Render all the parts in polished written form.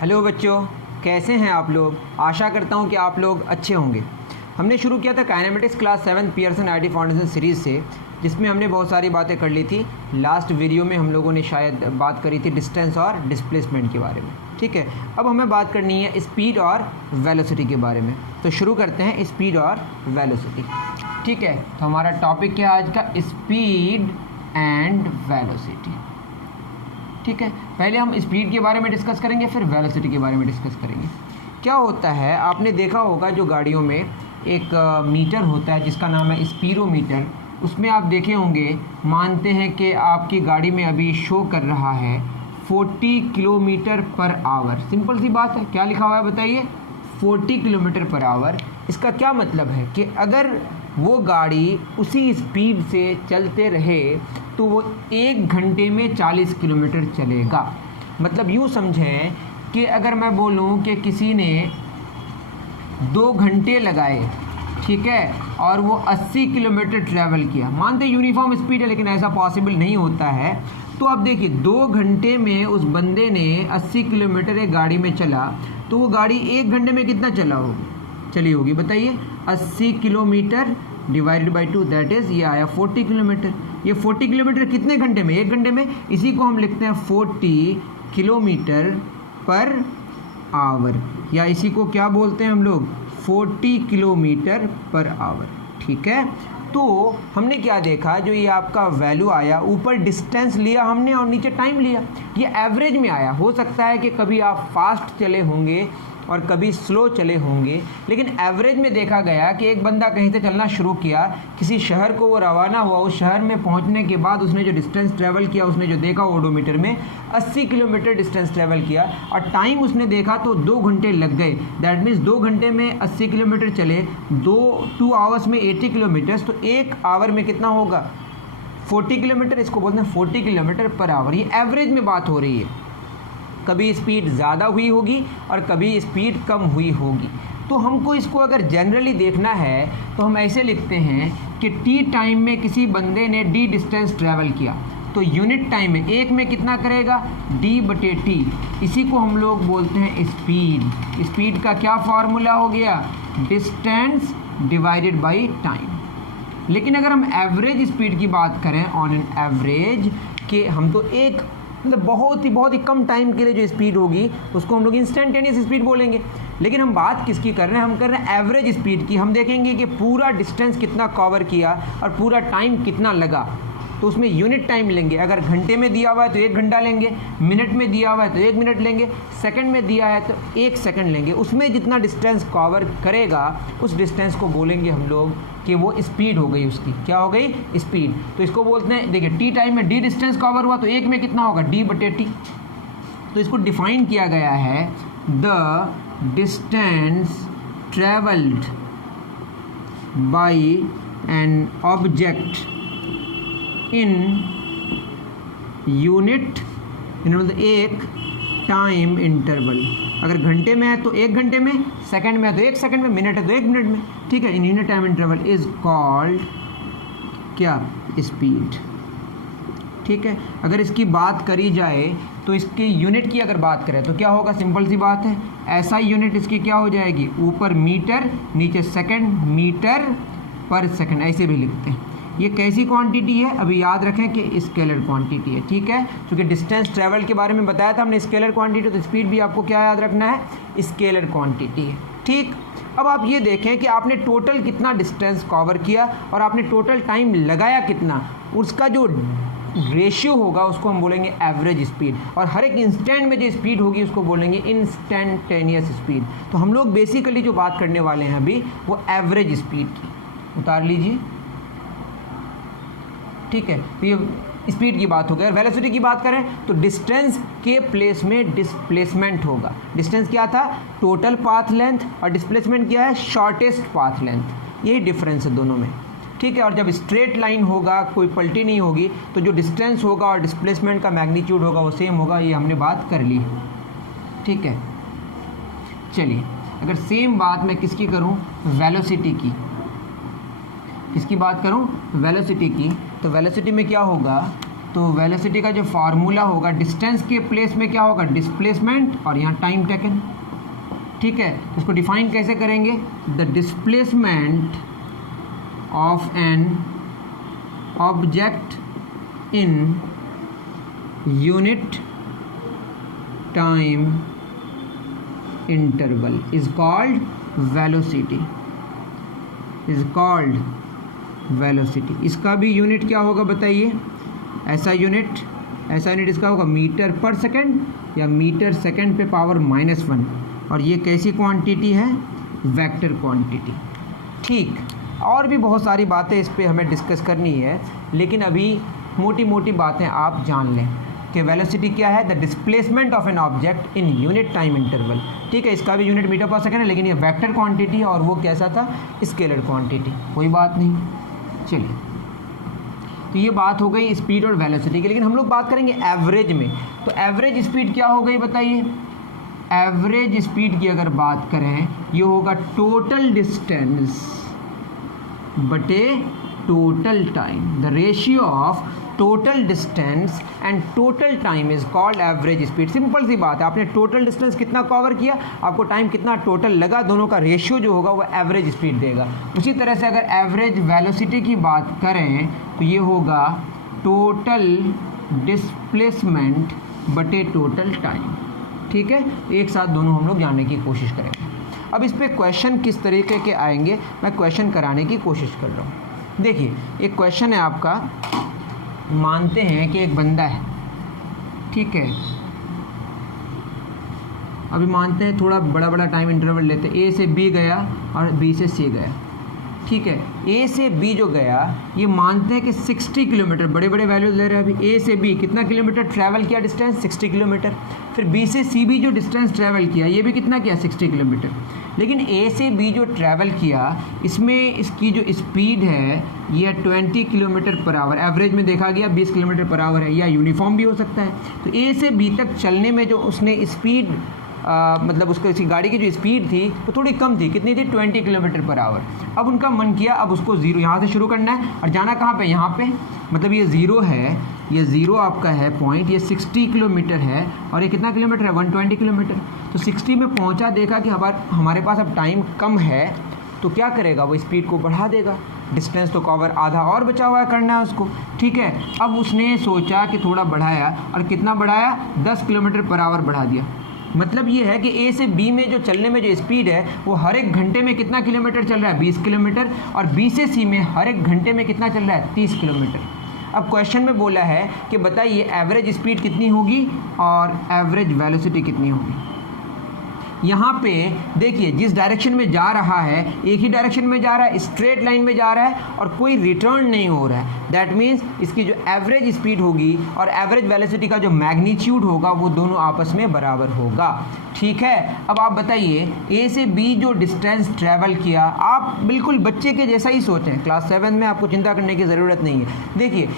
Hello बच्चों, कैसे हैं आप लोग। आशा करता हूं कि आप लोग अच्छे होंगे। हमने शुरू किया था kinematics class 7 Pearson IT foundation series से, जिसमें हमने बहुत सारी बातें कर ली थी। लास्ट वीडियो में हम लोगों ने शायद बात करी थी डिस्टेंस और डिस्प्लेसमेंट के बारे में। ठीक है, अब हमें बात करनी है स्पीड और वेलोसिटी के बारे में। तो शुरू करते हैं स्पीड और वेलोसिटी। ठीक है, तो हमारा टॉपिक क्या है आज का, स्पीड एंड वेलोसिटी। ठीक है, पहले हम स्पीड के बारे में डिस्कस करेंगे, फिर वेलोसिटी के बारे में डिस्कस करेंगे। क्या होता है, आपने देखा होगा जो गाड़ियों में एक मीटर होता है जिसका नाम है स्पीडोमीटर। उसमें आप देखे होंगे, मानते हैं कि आपकी गाड़ी में अभी शो कर रहा है 40 किलोमीटर पर आवर। सिंपल सी बात है, क्या लिखा हुआ है बताइए, 40 किलोमीटर पर आवर। इसका क्या मतलब है कि अगर वो गाड़ी उसी स्पीड से चलते रहे तो वो 1 घंटे में 40 किलोमीटर चलेगा। मतलब यूँ समझें कि अगर मैं बोलूँ कि किसी ने 2 घंटे लगाए, ठीक है, और वो 80 किलोमीटर ट्रैवल किया, मानते यूनिफॉर्म स्पीड है लेकिन ऐसा पॉसिबल नहीं होता है। तो आप देखिए 2 घंटे में उस बंदे ने 80 किलोमीटर एक गाड़ी में चला, तो वो गाड़ी 1 घंटे में कितना चली होगी बताइए, 80 kilometre divided by 2, that is ये आया 40 किलोमीटर। ये 40 किलोमीटर कितने घंटे में, 1 घंटे में। इसी को हम लिखते हैं 40 किलोमीटर पर आवर, या इसी को क्या बोलते हैं हम लोग, 40 किलोमीटर पर आवर। ठीक है, तो हमने क्या देखा, जो ये आपका वैल्यू आया, ऊपर डिस्टेंस लिया हमने और नीचे टाइम लिया। ये एवरेज में आया। हो सकता है कि कभी आप फास्ट चले होंगे और कभी स्लो चले होंगे, लेकिन एवरेज में देखा गया कि एक बंदा कहीं से चलना शुरू किया, किसी शहर को वो रवाना हुआ, उस शहर में पहुंचने के बाद उसने जो डिस्टेंस ट्रैवल किया, उसने जो देखा ओडोमीटर में 80 किलोमीटर डिस्टेंस ट्रैवल किया, और टाइम उसने देखा तो 2 घंटे लग गए। दैट मीन्स 2 घंटे में 80 किलोमीटर चले, 2 आवर्स में 80 किलोमीटर्स, तो 1 आवर में कितना होगा, 40 किलोमीटर। इसको बोलते हैं 40 किलोमीटर पर आवर। ये एवरेज में बात हो रही है, कभी स्पीड ज़्यादा हुई होगी और कभी स्पीड कम हुई होगी। तो हमको इसको अगर जनरली देखना है तो हम ऐसे लिखते हैं कि टी टाइम में किसी बंदे ने डी डिस्टेंस ट्रैवल किया, तो यूनिट टाइम में 1 में कितना करेगा, d/t। इसी को हम लोग बोलते हैं स्पीड। स्पीड का क्या फार्मूला हो गया, डिस्टेंस डिवाइडेड बाई टाइम। लेकिन अगर हम एवरेज स्पीड की बात करें, ऑन एन एवरेज, कि हम तो एक मतलब बहुत ही कम टाइम के लिए जो स्पीड होगी उसको हम लोग इंस्टेंटेनियस स्पीड बोलेंगे। लेकिन हम बात किसकी कर रहे हैं, हम कर रहे हैं एवरेज स्पीड की। हम देखेंगे कि पूरा डिस्टेंस कितना कवर किया और पूरा टाइम कितना लगा, तो उसमें यूनिट टाइम लेंगे। अगर घंटे में दिया हुआ है तो 1 घंटा लेंगे, मिनट में दिया हुआ है तो 1 मिनट लेंगे, सेकंड में दिया है तो 1 सेकंड लेंगे। उसमें जितना डिस्टेंस कवर करेगा उस डिस्टेंस को बोलेंगे हम लोग कि वो स्पीड हो गई, उसकी क्या हो गई, स्पीड। तो इसको बोलते हैं, देखिए टी टाइम में डी डिस्टेंस कवर हुआ तो 1 में कितना होगा, d/t। तो इसको डिफाइन किया गया है, the distance travelled by an object in unit, मतलब एक टाइम इंटरवल। अगर घंटे में है तो 1 घंटे में, सेकंड में है तो 1 सेकंड में, मिनट है तो 1 मिनट में। ठीक है, in unit time interval is called क्या, स्पीड। ठीक है, अगर इसकी बात करी जाए तो इसकी यूनिट की अगर बात करें तो क्या होगा, सिंपल सी बात है, ऐसा यूनिट इसकी क्या हो जाएगी, ऊपर मीटर नीचे सेकंड, मीटर पर सेकंड ऐसे भी लिखते हैं। ये कैसी क्वांटिटी है, अभी याद रखें कि स्केलर क्वांटिटी है। ठीक है, क्योंकि डिस्टेंस ट्रैवल के बारे में बताया था हमने स्केलर क्वांटिटी, तो स्पीड भी आपको क्या याद रखना है, स्केलर क्वांटिटी है। ठीक, अब आप ये देखें कि आपने टोटल कितना डिस्टेंस कवर किया और आपने टोटल टाइम लगाया कितना, उसका जो रेशियो होगा उसको हम बोलेंगे एवरेज स्पीड। और हर एक इंस्टेंट में जो स्पीड होगी उसको बोलेंगे इंस्टेंटेनियस स्पीड। तो हम लोग बेसिकली जो बात करने वाले हैं अभी वो एवरेज स्पीड की, उतार लीजिए। ठीक है, तो ये स्पीड की बात हो गई। वेलोसिटी की बात करें तो डिस्टेंस के प्लेस में डिस्प्लेसमेंट होगा। डिस्टेंस क्या था, टोटल पाथ लेंथ, और डिस्प्लेसमेंट क्या है, शॉर्टेस्ट पाथ लेंथ। यही डिफरेंस है दोनों में। ठीक है, और जब स्ट्रेट लाइन होगा, कोई पलटी नहीं होगी, तो जो डिस्टेंस होगा और डिस्प्लेसमेंट का मैग्नीट्यूड होगा वो सेम होगा। ये हमने बात कर ली। ठीक है, चलिए अगर सेम बात मैं किसकी करूं, वेलोसिटी की, किसकी बात करूं, वेलोसिटी की, तो वेलोसिटी में क्या होगा, तो वेलोसिटी का जो फार्मूला होगा, डिस्टेंस के प्लेस में क्या होगा, डिस्प्लेसमेंट, और यहाँ टाइम टेकन। ठीक है, तो इसको डिफाइन कैसे करेंगे, the displacement of an object in unit time interval is called velocity, is called velocity. इसका भी यूनिट क्या होगा बताइए, ऐसा यूनिट इसका होगा मीटर पर सेकंड या मीटर सेकंड पे पावर -1, और ये कैसी क्वांटिटी है, वेक्टर क्वांटिटी। ठीक, और भी बहुत सारी बातें इस पे हमें डिस्कस करनी है, लेकिन अभी मोटी मोटी बातें आप जान लें कि वेलोसिटी क्या है, the displacement of an object in unit time interval. ठीक है, इसका भी यूनिट मीटर पर सेकंड है, लेकिन ये वेक्टर क्वांटिटी है और वो कैसा था, स्केलर क्वांटिटी। कोई बात नहीं, चलिए, तो ये बात हो गई स्पीड और वेलोसिटी की। लेकिन हम लोग बात करेंगे एवरेज में, तो एवरेज स्पीड क्या हो गई बताइए। एवरेज स्पीड की अगर बात करें, ये होगा टोटल डिस्टेंस बटे total time, the ratio of total distance and total time is called average speed. Simple सी बात है, आपने टोटल डिस्टेंस कितना कवर किया, आपको टाइम कितना टोटल लगा, दोनों का रेशियो जो होगा वो एवरेज स्पीड देगा। उसी तरह से अगर एवरेज वेलोसिटी की बात करें तो ये होगा टोटल डिस्प्लेसमेंट बटे टोटल टाइम। ठीक है, एक साथ दोनों हम लोग जानने की कोशिश करेंगे। अब इस पर क्वेश्चन किस तरीके के आएंगे, मैं क्वेश्चन कराने की कोशिश कर रहा हूँ। देखिए, एक क्वेश्चन है आपका, मानते हैं कि एक बंदा है, ठीक है, अभी मानते हैं थोड़ा बड़ा बड़ा टाइम इंटरवल लेते हैं, ए से बी गया और बी से सी गया। ठीक है, ए से बी जो गया, ये मानते हैं कि 60 किलोमीटर, बड़े बड़े वैल्यूज ले रहे हैं। अभी ए से बी कितना किलोमीटर ट्रैवल किया डिस्टेंस, 60 किलोमीटर। फिर बी से सी भी जो डिस्टेंस ट्रैवल किया, ये भी कितना किया, 60 किलोमीटर। लेकिन ए से बी जो ट्रैवल किया, इसमें इसकी जो स्पीड है ये 20 किलोमीटर पर आवर, एवरेज में देखा गया 20 किलोमीटर पर आवर है, या यूनिफॉर्म भी हो सकता है। तो ए से बी तक चलने में जो उसने स्पीड मतलब उसकी गाड़ी की जो स्पीड थी वो थोड़ी कम थी, कितनी थी, 20 किलोमीटर पर आवर। अब उनका मन किया अब उसको ज़ीरो यहाँ से शुरू करना है और जाना कहाँ पे, यहाँ पे, मतलब ये ज़ीरो है, ये ज़ीरो आपका है पॉइंट, ये 60 किलोमीटर है और ये कितना किलोमीटर है, 120 किलोमीटर। तो 60 में पहुँचा, देखा कि हमारे पास अब टाइम कम है, तो क्या करेगा, वो स्पीड को बढ़ा देगा। डिस्टेंस तो कवर आधा और बचा हुआ है, करना है उसको। ठीक है, अब उसने सोचा कि थोड़ा बढ़ाया, और कितना बढ़ाया, 10 किलोमीटर पर आवर बढ़ा दिया। मतलब ये है कि ए से बी में जो चलने में जो स्पीड है वो हर एक घंटे में कितना किलोमीटर चल रहा है, 20 किलोमीटर, और बी से सी में हर एक घंटे में कितना चल रहा है, 30 किलोमीटर। अब क्वेश्चन में बोला है कि बताइए एवरेज स्पीड कितनी होगी और एवरेज वेलोसिटी कितनी होगी। यहाँ पे देखिए, जिस डायरेक्शन में जा रहा है, एक ही डायरेक्शन में जा रहा है, स्ट्रेट लाइन में जा रहा है और कोई रिटर्न नहीं हो रहा है। दैट मीन्स इसकी जो एवरेज स्पीड होगी और एवरेज वेलोसिटी का जो मैग्नीट्यूड होगा वो दोनों आपस में बराबर होगा। ठीक है, अब आप बताइए ए से बी जो डिस्टेंस ट्रैवल किया, आप बिल्कुल बच्चे के जैसा ही सोचें, क्लास 7 में आपको चिंता करने की ज़रूरत नहीं है। देखिए,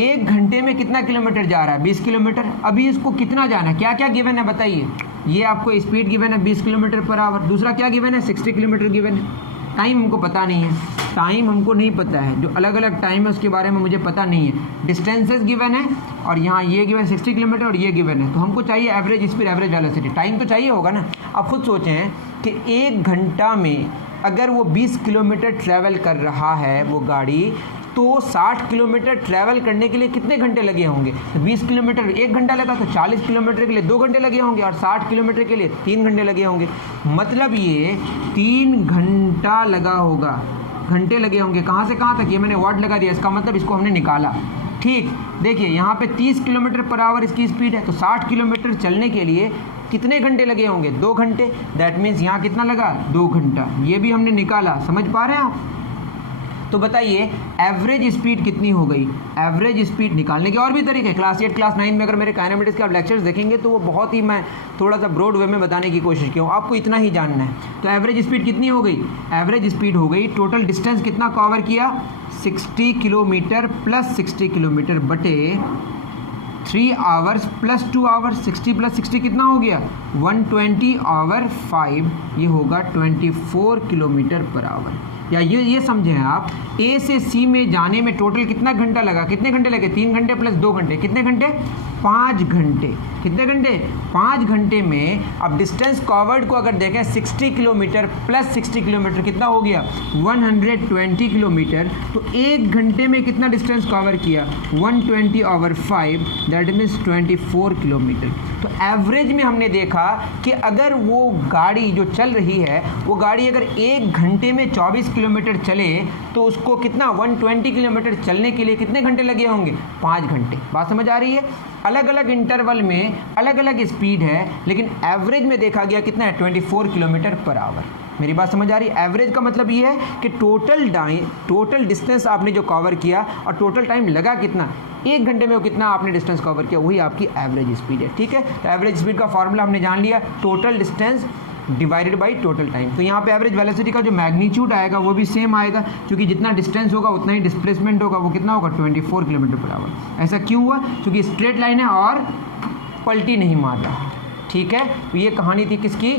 एक घंटे में कितना किलोमीटर जा रहा है, 20 किलोमीटर। अभी इसको कितना जाना है, क्या क्या गिवन है बताइए। ये आपको स्पीड गिवन है 20 किलोमीटर पर आवर, दूसरा क्या गिवन है, 60 किलोमीटर गिवन है। टाइम हमको पता नहीं है, टाइम हमको नहीं पता है, जो अलग अलग टाइम है उसके बारे में मुझे पता नहीं है। डिस्टेंसेस गिवन है और यहाँ ये गिवन 60 किलोमीटर और ये गिवन है, तो हमको चाहिए average speed, average velocity. Time तो चाहिए होगा ना। आप खुद सोचें कि एक घंटा में अगर वो 20 किलोमीटर ट्रैवल कर रहा है वो गाड़ी, तो 60 किलोमीटर ट्रैवल करने के लिए कितने घंटे लगे होंगे। तो 20 किलोमीटर 1 घंटा लगा, तो 40 किलोमीटर के लिए 2 घंटे लगे होंगे और 60 किलोमीटर के लिए 3 घंटे लगे होंगे। मतलब ये 3 घंटा लगा होगा, घंटे लगे होंगे। कहाँ से कहाँ तक, ये मैंने वर्ड लगा दिया, इसका मतलब इसको हमने निकाला। ठीक, देखिए यहाँ पे 30 किलोमीटर पर आवर इसकी स्पीड है, तो 60 किलोमीटर चलने के लिए कितने घंटे लगे होंगे, 2 घंटे। दैट मीन्स यहाँ कितना लगा, 2 घंटा। ये भी हमने निकाला, समझ पा रहे हैं आप। तो बताइए एवरेज स्पीड कितनी हो गई। एवरेज स्पीड निकालने के और भी तरीके, क्लास 8 क्लास 9 में अगर मेरे काइनेमेटिक्स के आप लेक्चर्स देखेंगे तो वो बहुत ही, मैं थोड़ा सा ब्रॉड वे में बताने की कोशिश किया हूँ, आपको इतना ही जानना है। तो एवरेज स्पीड कितनी हो गई, एवरेज स्पीड हो गई, टोटल डिस्टेंस कितना कवर किया, 60 किलोमीटर प्लस 60 किलोमीटर बटे 3 आवर्स प्लस 2 आवर्स। 60 प्लस 60 कितना हो गया, 120 आवर 5, ये होगा 24 किलोमीटर पर आवर। या ये समझें आप, ए से सी में जाने में टोटल कितना घंटा लगा, कितने घंटे लगे, 3 घंटे प्लस 2 घंटे, कितने घंटे, 5 घंटे, कितने घंटे, 5 घंटे में अब डिस्टेंस कवर्ड को अगर देखें 60 किलोमीटर प्लस 60 किलोमीटर कितना हो गया, 120 किलोमीटर। तो 1 घंटे में कितना डिस्टेंस कवर किया, 120/5, दैट मीन्स 24 किलोमीटर। तो एवरेज में हमने देखा कि अगर वो गाड़ी जो चल रही है, वो गाड़ी अगर 1 घंटे में 24 किलोमीटर चले तो उसको कितना, 120 किलोमीटर चलने के लिए कितने घंटे लगे होंगे, 5 घंटे। बात समझ आ रही है? अलग अलग इंटरवल में अलग अलग स्पीड है, लेकिन एवरेज में देखा गया कितना है, 24 किलोमीटर पर आवर। मेरी बात समझ आ रही है? एवरेज का मतलब ये है कि टोटल डिस्टेंस आपने जो कवर किया और टोटल टाइम लगा कितना, 1 घंटे में वो कितना आपने डिस्टेंस कवर किया, वही आपकी एवरेज स्पीड है। ठीक है, तो एवरेज स्पीड का फॉर्मूला हमने जान लिया, total distance divided by total time. तो यहाँ पे एवरेज वेलोसिटी का जो मैग्नीट्यूड आएगा वो भी सेम आएगा, क्योंकि जितना डिस्टेंस होगा उतना ही डिस्प्लेसमेंट होगा, वो कितना होगा, 24 किलोमीटर पर आवर। ऐसा क्यों हुआ, क्योंकि स्ट्रेट लाइन है और पलटी नहीं मार रहा। ठीक है, तो ये कहानी थी किसकी,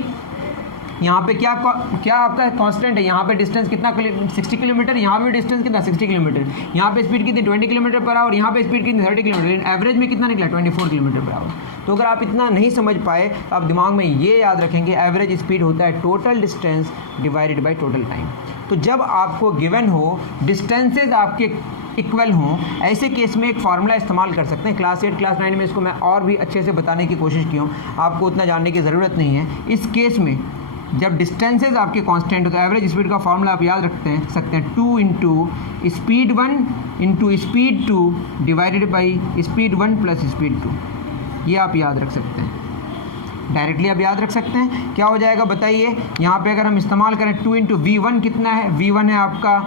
यहाँ पे क्या आपका कांस्टेंट है, यहाँ पे डिस्टेंस कितना, 60 किलोमीटर, यहाँ पे डिस्टेंस कितना, 60 किलोमीटर, यहाँ पे स्पीड कितनी, 20 किलोमीटर पर आवर, यहाँ पे स्पीड कितनी, 30 किलोमीटर, लेकिन एवरेज में कितना निकला, 24 किलोमीटर पर आवर। तो अगर आप इतना नहीं समझ पाए तो आप दिमाग में ये याद रखेंगे, एवरेज स्पीड होता है total distance divided by total time. तो जब आपको गिवन हो, डिस्टेंसेज आपके इक्वल हों, ऐसे केस में एक फार्मूला इस्तेमाल कर सकते हैं। क्लास 8 क्लास 9 में इसको मैं और भी अच्छे से बताने की कोशिश की हूँ, आपको उतना जानने की ज़रूरत नहीं है। इस केस में जब डिस्टेंसेज आपके कांस्टेंट हो तो एवरेज स्पीड का फार्मूला आप याद सकते हैं 2 into speed 1 into speed 2 divided by speed 1 plus speed 2। ये आप याद रख सकते हैं, डायरेक्टली आप याद रख सकते हैं। क्या हो जाएगा बताइए, यहाँ पे अगर हम इस्तेमाल करें 2 इंटू V1 कितना है, V1 है आपका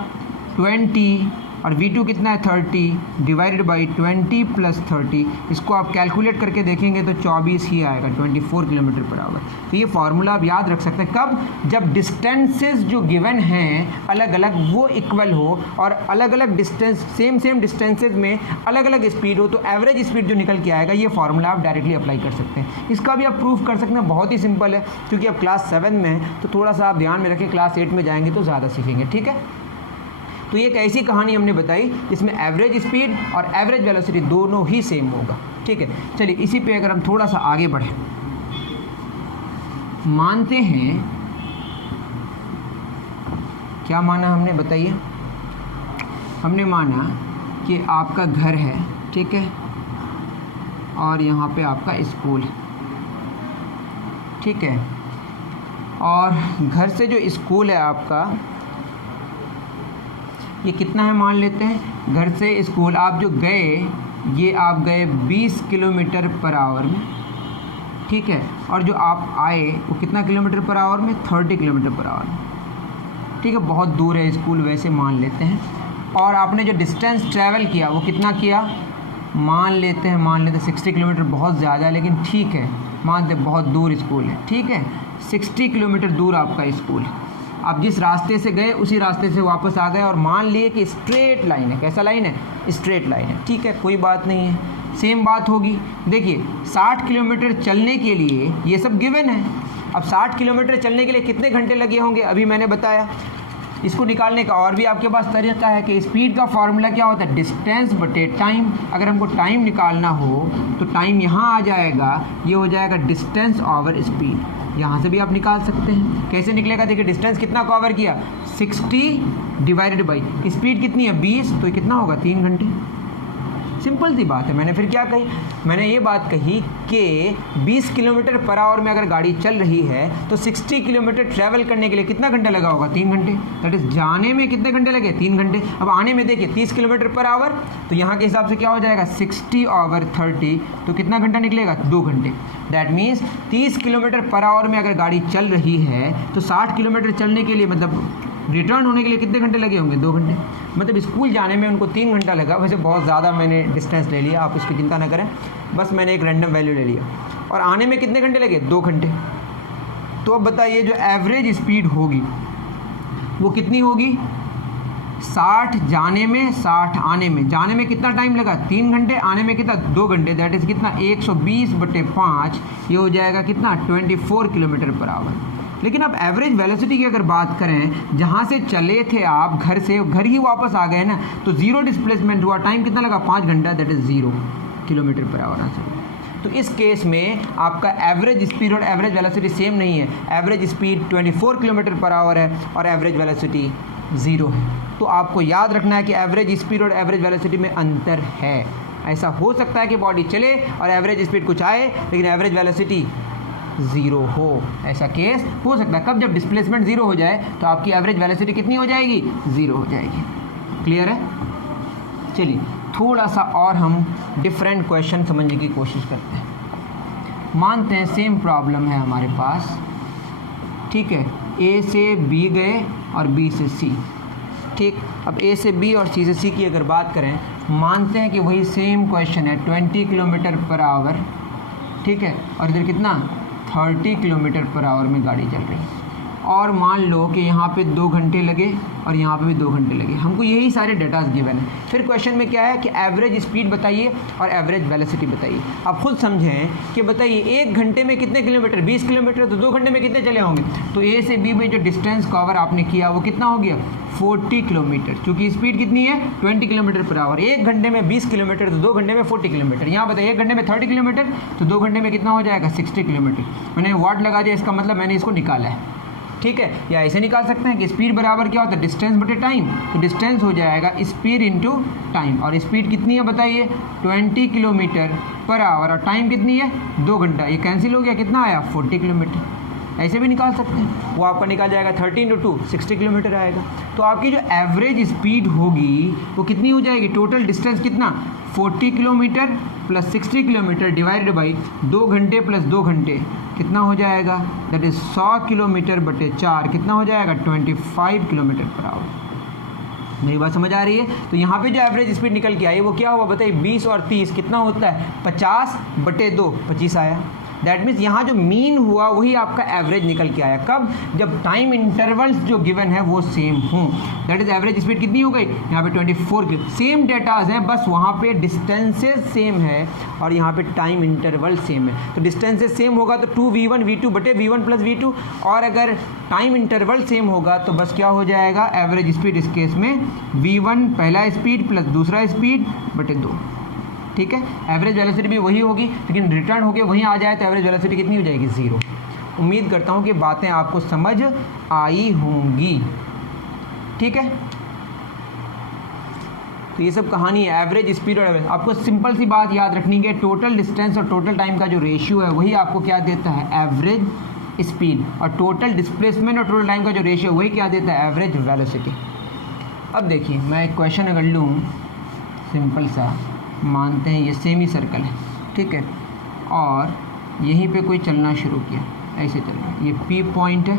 20 और V2 कितना है 30 डिवाइडेड बाई 20 प्लस 30। इसको आप कैलकुलेट करके देखेंगे तो 24 ही आएगा, 24 किलोमीटर पर आवर। तो ये फार्मूला आप याद रख सकते हैं कब, जब डिस्टेंसेस जो गिवन हैं अलग अलग वो इक्वल हो और अलग अलग डिस्टेंस सेम डिस्टेंसेज में अलग अलग स्पीड हो, तो एवरेज स्पीड जो निकल के आएगा ये फार्मूला आप डायरेक्टली अप्लाई कर सकते हैं। इसका भी आप प्रूफ कर सकते हैं, बहुत ही सिंपल है, क्योंकि अब क्लास 7 में है तो थोड़ा सा आप ध्यान में रखें, क्लास 8 में जाएंगे तो ज़्यादा सीखेंगे। ठीक है, तो ये एक ऐसी कहानी हमने बताई जिसमें एवरेज स्पीड और एवरेज वेलोसिटी दोनों ही सेम होगा। ठीक है, चलिए इसी पे अगर हम थोड़ा सा आगे बढ़ें, मानते हैं, क्या माना हमने बताइए, हमने माना कि आपका घर है, ठीक है, और यहाँ पे आपका स्कूल है, ठीक है, और घर से जो स्कूल है आपका ये कितना है मान लेते हैं, घर से स्कूल आप जो गए, ये आप गए 20 किलोमीटर पर आवर में, ठीक है, और जो आप आए वो कितना किलोमीटर पर आवर में, 30 किलोमीटर पर आवर में। ठीक है, बहुत दूर है स्कूल वैसे मान लेते हैं, और आपने जो डिस्टेंस ट्रैवल किया वो कितना किया, मान लेते हैं 60 किलोमीटर, बहुत ज़्यादा है लेकिन ठीक है, मानते बहुत दूर स्कूल है। ठीक है, 60 किलोमीटर दूर आपका स्कूल है। आप जिस रास्ते से गए उसी रास्ते से वापस आ गए और मान लिए कि स्ट्रेट लाइन है। कैसा लाइन है, स्ट्रेट लाइन है। ठीक है, कोई बात नहीं है, सेम बात होगी। देखिए 60 किलोमीटर चलने के लिए ये सब गिवन है। अब 60 किलोमीटर चलने के लिए कितने घंटे लगे होंगे, अभी मैंने बताया। इसको निकालने का और भी आपके पास तरीका है कि स्पीड का फॉर्मूला क्या होता है, डिस्टेंस बटे टाइम। अगर हमको टाइम निकालना हो तो टाइम यहाँ आ जाएगा, ये हो जाएगा डिस्टेंस ओवर स्पीड। यहाँ से भी आप निकाल सकते हैं। कैसे निकलेगा, देखिए डिस्टेंस कितना कवर किया, 60 डिवाइडेड बाई स्पीड कितनी है 20, तो कितना होगा 3 घंटे। सिंपल सी बात है। मैंने फिर क्या कही, मैंने ये बात कही कि 20 किलोमीटर पर आवर में अगर गाड़ी चल रही है तो 60 किलोमीटर ट्रैवल करने के लिए कितना घंटा लगा होगा, 3 घंटे। दैट इज़ जाने में कितने घंटे लगे, 3 घंटे। अब आने में देखिए 30 किलोमीटर पर आवर, तो यहाँ के हिसाब से क्या हो जाएगा 60/30, तो कितना घंटा निकलेगा, 2 घंटे। That means 30 kilometre per hour में अगर गाड़ी चल रही है तो 60 किलोमीटर चलने के लिए, मतलब रिटर्न होने के लिए कितने घंटे लगे होंगे, 2 घंटे। मतलब स्कूल जाने में उनको 3 घंटा लगा। वैसे बहुत ज़्यादा मैंने डिस्टेंस ले लिया, आप इसकी चिंता ना करें, बस मैंने एक रैंडम वैल्यू ले लिया। और आने में कितने घंटे लगे, 2 घंटे। तो अब बताइए जो एवरेज स्पीड होगी वो कितनी होगी, 60 जाने में 60 आने में। जाने में कितना टाइम लगा, 3 घंटे, आने में कितना 2 घंटे। दैट इज़ कितना 120/5, ये हो जाएगा कितना 24 किलोमीटर पर आवर। लेकिन अब एवरेज वेलोसिटी की अगर बात करें, जहाँ से चले थे आप घर से, घर ही वापस आ गए ना, तो ज़ीरो डिस्प्लेसमेंट हुआ, टाइम कितना लगा 5 घंटा, that is 0 kilometre per hour answer. तो इस केस में आपका एवरेज स्पीड और एवरेज वेलोसिटी सेम नहीं है। Average speed 24 kilometre per hour है और एवरेज वेलोसिटी 0 है। तो आपको याद रखना है कि एवरेज स्पीड और एवरेज वेलोसिटी में अंतर है। ऐसा हो सकता है कि बॉडी चले और एवरेज स्पीड कुछ आए लेकिन एवरेज वेलोसिटी 0 हो, ऐसा केस हो सकता है। कब? जब डिस्प्लेसमेंट 0 हो जाए तो आपकी एवरेज वेलोसिटी कितनी हो जाएगी? 0 हो जाएगी। क्लियर है? चलिए थोड़ा सा और हम डिफरेंट क्वेश्चन समझने की कोशिश करते हैं। मानते हैं सेम प्रॉब्लम है हमारे पास, ठीक है, ए से बी गए और बी से सी, ठीक। अब ए से बी और सी से सी की अगर बात करें, मानते हैं कि वही सेम क्वेश्चन है, 20 किलोमीटर पर आवर, ठीक है, और इधर कितना 30 किलोमीटर पर आवर में गाड़ी चल रही है, और मान लो कि यहाँ पे 2 घंटे लगे और यहाँ पे भी 2 घंटे लगे। हमको यही सारे डेटाज गिवन है। फिर क्वेश्चन में क्या है कि एवरेज स्पीड बताइए और एवरेज वेलोसिटी बताइए। आप खुद समझें कि बताइए 1 घंटे में कितने किलोमीटर, 20 किलोमीटर, तो 2 घंटे में कितने चले होंगे। तो ए से बी में जो डिस्टेंस कवर आपने किया वो कितना हो गया? 40 किलोमीटर, क्योंकि स्पीड कितनी है 20 किलोमीटर पर आवर। 1 घंटे में 20 किलोमीटर तो 2 घंटे में 40 किलोमीटर। यहाँ बताइए 1 घंटे में 30 किलोमीटर तो 2 घंटे में कितना हो जाएगा? 60 किलोमीटर। मैंने वाट लगा दिया, इसका मतलब मैंने इसको निकाला है, ठीक है। या ऐसे निकाल सकते हैं कि स्पीड बराबर क्या होता है? डिस्टेंस बटे टाइम। तो डिस्टेंस हो जाएगा स्पीड इंटू टाइम, और स्पीड कितनी है बताइए? 20 किलोमीटर पर आवर, और टाइम कितनी है? 2 घंटा। ये कैंसिल हो गया, कितना आया? 40 किलोमीटर। ऐसे भी निकाल सकते हैं, वो आपका निकाल जाएगा 30 इंटू 2 60 किलोमीटर आएगा। तो आपकी जो एवरेज स्पीड होगी वो कितनी हो जाएगी? टोटल डिस्टेंस कितना? 40 kilometre plus 60 kilometre divided by 2 घंटे प्लस 2 घंटे, कितना हो जाएगा? दैट इज़ 100 किलोमीटर बटे 4, कितना हो जाएगा? 25 किलोमीटर पर आवर। मेरी बात समझ आ रही है? तो यहाँ पे जो एवरेज स्पीड निकल के आई वो क्या हुआ बताइए? 20 और 30 कितना होता है? 50 बटे 2, 25 आया। दैट मीन्स यहाँ जो मीन हुआ वही आपका एवरेज निकल के आया। कब? जब टाइम इंटरवल्स जो गिवन है वो सेम हों। दैट इज एवरेज स्पीड कितनी हो गई? यहाँ पे 24 की सेम डेटाज हैं, बस वहाँ पे डिस्टेंसेज सेम है और यहाँ पे टाइम इंटरवल सेम है। तो डिस्टेंसेज सेम होगा तो 2v1 v2 बटे v1 प्लस v2, और अगर टाइम इंटरवल सेम होगा तो बस क्या हो जाएगा? एवरेज स्पीड इस केस में v1 पहला स्पीड प्लस दूसरा स्पीड बटे 2, ठीक है। एवरेज वेलोसिटी भी वही होगी, लेकिन रिटर्न होके वहीं आ जाए तो एवरेज वेलोसिटी कितनी हो जाएगी? 0। उम्मीद करता हूँ कि बातें आपको समझ आई होंगी, ठीक है। तो ये सब कहानी है एवरेज स्पीड और एवरेज। आपको सिंपल सी बात याद रखनी है, टोटल डिस्टेंस और टोटल टाइम का जो रेशियो है वही आपको क्या देता है? Average speed. और टोटल डिस्प्लेसमेंट और टोटल टाइम का जो रेशियो वही क्या देता है? Average velocity. अब देखिए मैं एक क्वेश्चन अगर लूँ सिंपल सा, मानते हैं ये सेमी सर्कल है, ठीक है, और यहीं पे कोई चलना शुरू किया, ऐसे चल रहा है, ये P पॉइंट है,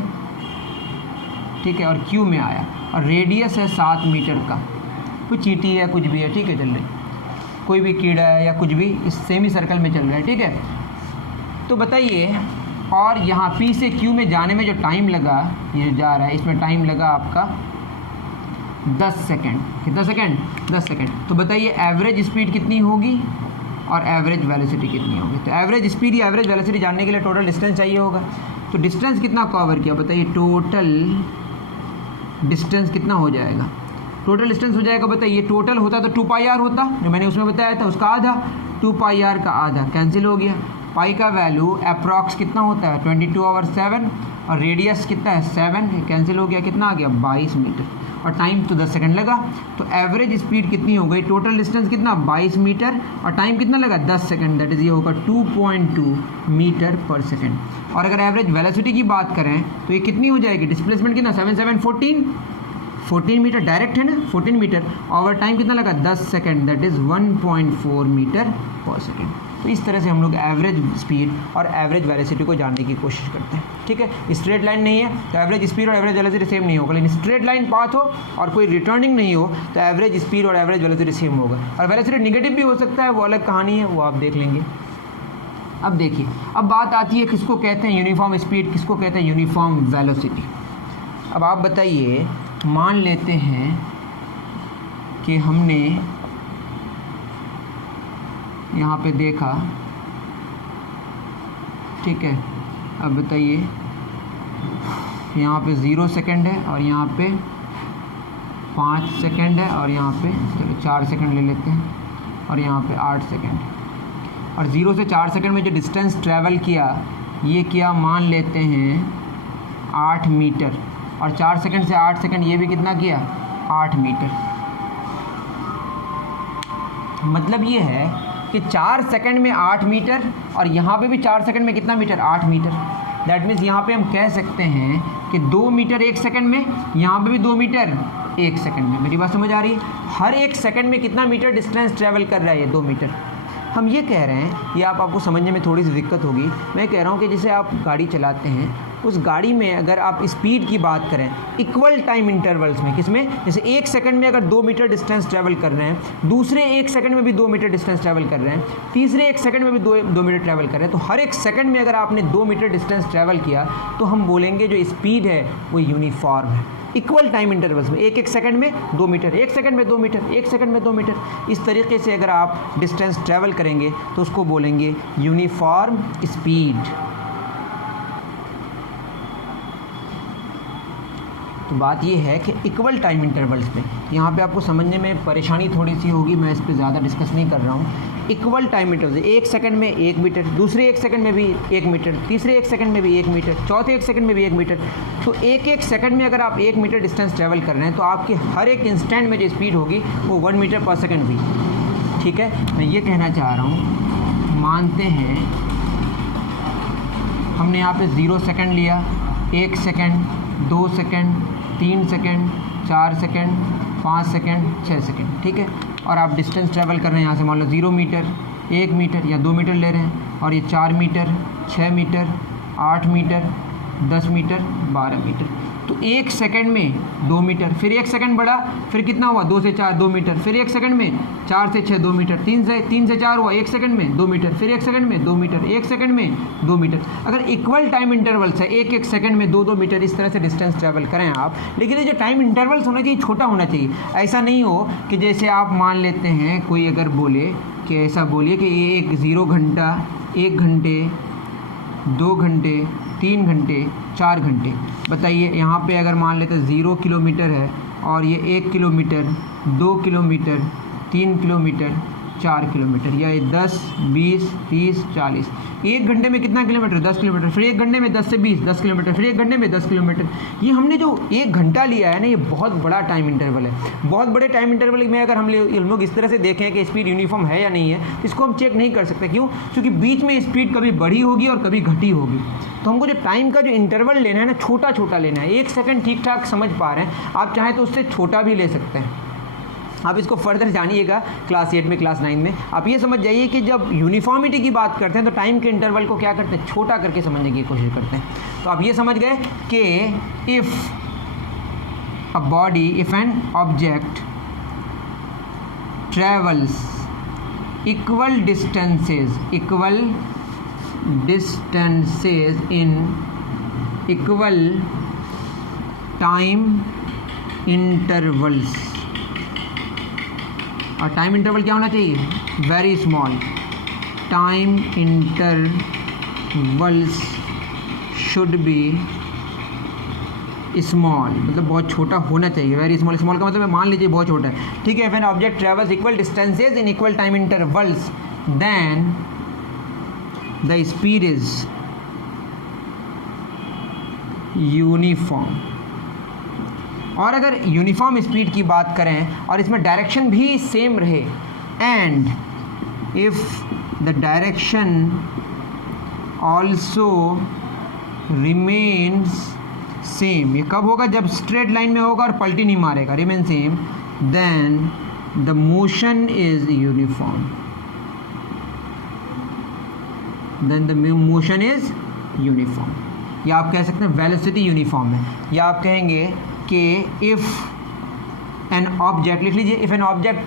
ठीक है, और Q में आया और रेडियस है 7 मीटर का, कुछ चींटी है कुछ भी है, ठीक है, चल रही, कोई भी कीड़ा है या कुछ भी इस सेमी सर्कल में चल रहा है, ठीक है। तो बताइए, और यहाँ P से Q में जाने में जो टाइम लगा, ये जा रहा है, इसमें टाइम लगा आपका 10 सेकेंड। कितना सेकेंड? 10 सेकेंड। तो बताइए एवरेज स्पीड कितनी होगी और एवरेज वेलोसिटी कितनी होगी? तो एवरेज स्पीड या एवरेज वेलोसिटी जानने के लिए टोटल डिस्टेंस चाहिए होगा। तो डिस्टेंस कितना कवर किया बताइए? टोटल डिस्टेंस कितना हो जाएगा? टोटल डिस्टेंस हो जाएगा बताइए, टोटल होता तो 2πr होता, जो मैंने उसमें बताया था, उसका आधा, 2πr का आधा कैंसिल हो गया। पाई का वैल्यू अप्रॉक्स कितना होता है? 22/7, और रेडियस कितना है? 7, कैंसिल हो गया, कितना आ गया? 22 मीटर, और टाइम तो 10 सेकंड लगा। तो एवरेज स्पीड कितनी हो गई? टोटल डिस्टेंस कितना? 22 मीटर, और टाइम कितना लगा? 10 सेकंड, दैट इज़ ये होगा 2.2 मीटर पर सेकंड। और अगर एवरेज वेलोसिटी की बात करें तो ये कितनी हो जाएगी? डिस्प्लेसमेंट कितना? 14 मीटर डायरेक्ट है ना, 14 मीटर, ओवर टाइम कितना लगा? 10 सेकंड, दैट इज़ 1.4 मीटर पर सेकंड। तो इस तरह से हम लोग एवरेज स्पीड और एवरेज वेलोसिटी को जानने की कोशिश करते हैं, ठीक है। स्ट्रेट लाइन नहीं है तो एवरेज स्पीड और एवरेज वेलोसिटी सेम नहीं होगा, लेकिन स्ट्रेट लाइन पाथ हो और कोई रिटर्निंग नहीं हो तो एवरेज स्पीड और एवरेज वेलोसिटी सेम होगा। और वेलोसिटी निगेटिव भी हो सकता है, वो अलग कहानी है, वो आप देख लेंगे। अब देखिए, अब बात आती है किसको कहते हैं यूनिफॉर्म स्पीड, किसको कहते हैं यूनिफॉर्म वेलोसिटी। अब आप बताइए, मान लेते हैं कि हमने यहाँ पे देखा, ठीक है, अब बताइए यहाँ पे 0 सेकंड है और यहाँ पे 5 सेकंड है और यहाँ पे चलो 4 सेकंड ले लेते हैं और यहाँ पे 8 सेकंड। और 0 से 4 सेकंड में जो डिस्टेंस ट्रैवल किया ये किया मान लेते हैं 8 मीटर, और 4 सेकंड से 8 सेकंड ये भी कितना किया 8 मीटर। मतलब ये है कि 4 सेकंड में 8 मीटर और यहाँ पे भी 4 सेकंड में कितना मीटर 8 मीटर। दैट मीन्स यहाँ पे हम कह सकते हैं कि 2 मीटर 1 सेकंड में, यहाँ पे भी 2 मीटर 1 सेकंड में। मेरी बात समझ आ रही है? हर 1 सेकंड में कितना मीटर डिस्टेंस ट्रैवल कर रहा है ये 2 मीटर। हम ये कह रहे हैं, ये आपको समझने में थोड़ी सी दिक्कत होगी। मैं कह रहा हूँ कि जैसे आप गाड़ी चलाते हैं, उस गाड़ी में अगर आप स्पीड की बात करें इक्वल टाइम इंटरवल्स में, किसमें, जैसे 1 सेकंड में अगर 2 मीटर डिस्टेंस ट्रैवल कर रहे हैं, दूसरे 1 सेकंड में भी 2 मीटर डिस्टेंस ट्रैवल कर रहे हैं, तीसरे 1 सेकंड में भी 2 मीटर ट्रैवल कर रहे हैं, तो हर 1 सेकंड में अगर आपने 2 मीटर डिस्टेंस ट्रैवल किया तो हम बोलेंगे जो स्पीड है वो यूनिफॉर्म है। इक्वल टाइम इंटरवल्स में 1 सेकंड में 2 मीटर, 1 सेकंड में 2 मीटर, 1 सेकंड में 2 मीटर, इस तरीके से अगर आप डिस्टेंस ट्रैवल करेंगे तो उसको बोलेंगे यूनिफॉर्म स्पीड। तो बात ये है कि इक्वल टाइम इंटरवल्स पे, यहाँ पे आपको समझने में परेशानी थोड़ी सी होगी, मैं इस पे ज़्यादा डिस्कस नहीं कर रहा हूँ। इक्वल टाइम इंटरवल 1 सेकंड में 1 मीटर, दूसरे 1 सेकंड में भी 1 मीटर, तीसरे 1 सेकंड में भी 1 मीटर, चौथे 1 सेकंड में भी 1 मीटर। तो 1 सेकंड में अगर आप 1 मीटर डिस्टेंस ट्रैवल कर रहे हैं तो आपकी हर एक इंस्टेंट में जो स्पीड होगी वो 1 मीटर पर सेकंड भी। ठीक है, मैं ये कहना चाह रहा हूँ, मानते हैं हमने यहाँ पे 0 सेकंड लिया, 1 second, 2 second, 3 second, 4 second, 5 second, 6 second, ठीक है। और आप डिस्टेंस ट्रैवल कर रहे हैं यहाँ से, मान लो 0 मीटर, 1 मीटर या 2 मीटर ले रहे हैं, और ये 4 metre, 6 metre, 8 metre, 10 metre, 12 metre. तो 1 सेकंड में 2 मीटर, फिर 1 सेकंड बढ़ा, फिर कितना हुआ 2 से 4 2 मीटर, फिर 1 सेकंड में 4 से 6 2 मीटर, 3 से 4 हुआ 1 सेकंड में 2 मीटर, फिर 1 सेकंड में 2 मीटर, 1 सेकंड में 2 मीटर। अगर इक्वल टाइम इंटरवल्स है 1 सेकंड में 2 मीटर, इस तरह से डिस्टेंस ट्रैवल करें आप, लेकिन ये जो टाइम इंटरवल्स होना चाहिए छोटा होना चाहिए। ऐसा नहीं हो कि जैसे आप मान लेते हैं कोई अगर बोले कि ऐसा बोलिए कि ये 0 घंटा, 1 घंटे, 2 घंटे, 3 घंटे, 4 घंटे। बताइए यहाँ पे अगर मान लेते 0 किलोमीटर है और ये 1 किलोमीटर, 2 किलोमीटर, 3 किलोमीटर, 4 किलोमीटर, या 10, 20, 30, 40। 1 घंटे में कितना किलोमीटर 10 किलोमीटर, फिर 1 घंटे में 10 से 20 10 किलोमीटर, फिर 1 घंटे में 10 किलोमीटर। ये हमने जो 1 घंटा लिया है ना, ये बहुत बड़ा टाइम इंटरवल है। बहुत बड़े टाइम इंटरवल में अगर हम लोग इस तरह से देखें कि स्पीड यूनिफॉर्म है या नहीं है, इसको हम चेक नहीं कर सकते। क्यों? क्योंकि बीच में स्पीड कभी बढ़ी होगी और कभी घटी होगी। तो हमको जो टाइम का जो इंटरवल लेना है ना, छोटा छोटा लेना है। 1 सेकंड ठीक ठाक समझ पा रहे हैं, आप चाहें तो उससे छोटा भी ले सकते हैं। आप इसको फर्दर जानिएगा क्लास 8 में, क्लास 9 में। आप ये समझ जाइए कि जब यूनिफॉर्मिटी की बात करते हैं तो टाइम के इंटरवल को क्या करते हैं, छोटा करके समझने की कोशिश करते हैं। तो आप ये समझ गए कि if a body, if an object travels equal distances in equal time intervals, और टाइम इंटरवल क्या होना चाहिए, very small. Time intervals should be small, मतलब बहुत छोटा होना चाहिए, वेरी स्मॉल। स्मॉल का मतलब मान लीजिए बहुत छोटा है, ठीक है। When object travels equal distances in equal time intervals then the speed is uniform. और अगर यूनिफॉर्म स्पीड की बात करें और इसमें डायरेक्शन भी सेम रहे, and if the direction also remains same, ये कब होगा, जब स्ट्रेट लाइन में होगा और पलटी नहीं मारेगा, remain same, then the motion is uniform, then the motion is uniform. या आप कह सकते हैं वेलोसिटी यूनिफॉर्म है, या आप कहेंगे कि इफ़ एन ऑब्जेक्ट, लिख लीजिए, if an object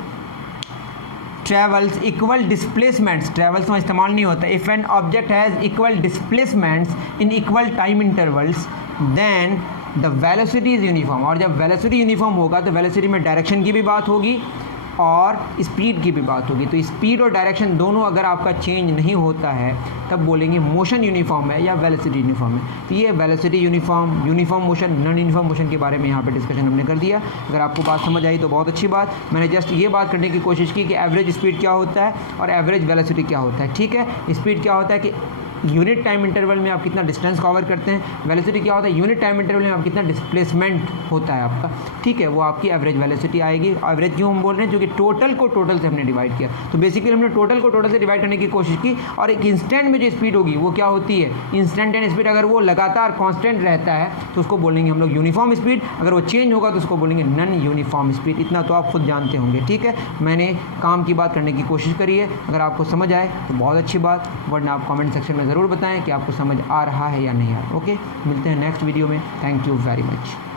travels equal displacements, travels में इस्तेमाल नहीं होता, if an object has equal displacements in equal time intervals then the velocity is uniform. और जब वेलोसिटी यूनिफॉर्म होगा तो वेलोसिटी में डायरेक्शन की भी बात होगी और स्पीड की भी बात होगी। तो स्पीड और डायरेक्शन दोनों अगर आपका चेंज नहीं होता है तब बोलेंगे मोशन यूनिफॉर्म है या वेलोसिटी यूनिफॉर्म है। तो ये velocity uniform, uniform motion, non uniform motion के बारे में यहाँ पे डिस्कशन हमने कर दिया। अगर आपको बात समझ आई तो बहुत अच्छी बात। मैंने जस्ट ये बात करने की कोशिश की कि एवरेज स्पीड क्या होता है और एवरेज वेलोसिटी क्या होता है। ठीक है, स्पीड क्या होता है कि यूनिट टाइम इंटरवल में आप कितना डिस्टेंस कवर करते हैं। वेलोसिटी क्या होता है, यूनिट टाइम इंटरवल में आप कितना डिस्प्लेसमेंट होता है आपका। ठीक है, वो आपकी एवरेज वेलोसिटी आएगी। एवरेज क्यों हम बोल रहे हैं, क्योंकि टोटल को टोटल से हमने डिवाइड किया। तो बेसिकली हमने टोटल को टोटल से डिवाइड करने की कोशिश की और एक इंस्टेंट में जो स्पीड होगी वो क्या होती है, इंस्टेंटेनियस स्पीड। अगर वो लगातार कॉन्स्टेंट रहता है तो उसको बोलेंगे हम लोग यूनिफॉर्म स्पीड। अगर वो चेंज होगा तो उसको बोलेंगे नॉन यूनिफॉर्म स्पीड। इतना तो आप खुद जानते होंगे। ठीक है, मैंने काम की बात करने की कोशिश करी है। अगर आपको समझ आए तो बहुत अच्छी बात, वरना आप कमेंट सेक्शन में ज़रूर बताएं कि आपको समझ आ रहा है या नहीं आ रहा। ओके, मिलते हैं नेक्स्ट वीडियो में। Thank you very much.